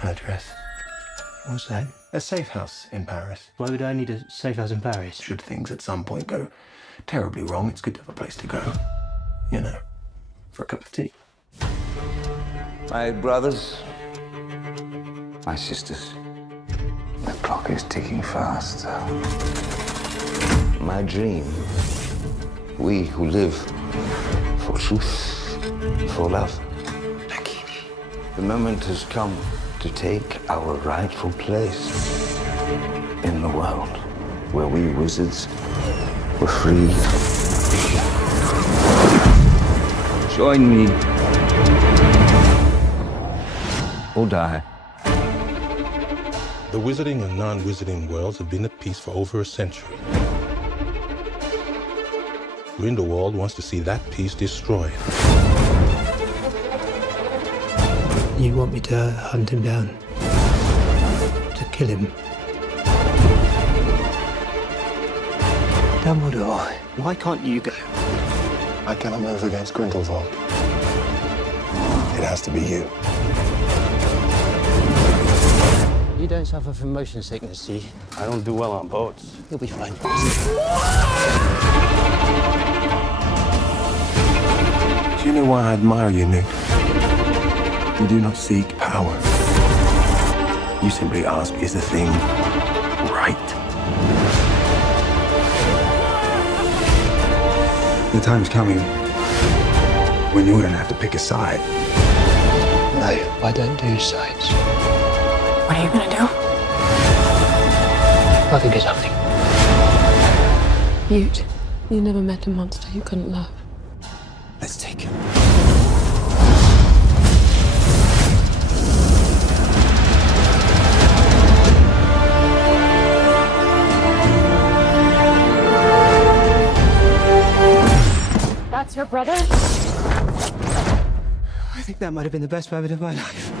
An address. What's that? A safe house in Paris. Why would I need a safe house in Paris? Should things at some point go terribly wrong, it's good to have a place to go. You know, for a cup of tea. My brothers, my sisters, the clock is ticking fast. My dream, we who live for truth, for love. The moment has come to take our rightful place in the world where we wizards were free. Join me or die. The wizarding and non-wizarding worlds have been at peace for over a century. Grindelwald wants to see that peace destroyed. You want me to hunt him down? To kill him? Dumbledore, why can't you go? I cannot move against Grindelwald. It has to be you. You don't suffer from motion sickness, do you? I don't do well on boats. You'll be fine. Do you know why I admire you, Newt? You do not seek power. You simply ask, is the thing right? The time's coming when you're gonna have to pick a side. No, I don't do sides. What are you gonna do? I think of something. Ute, you never met a monster you couldn't love. Let's take him. That's your brother? I think that might have been the best moment of my life.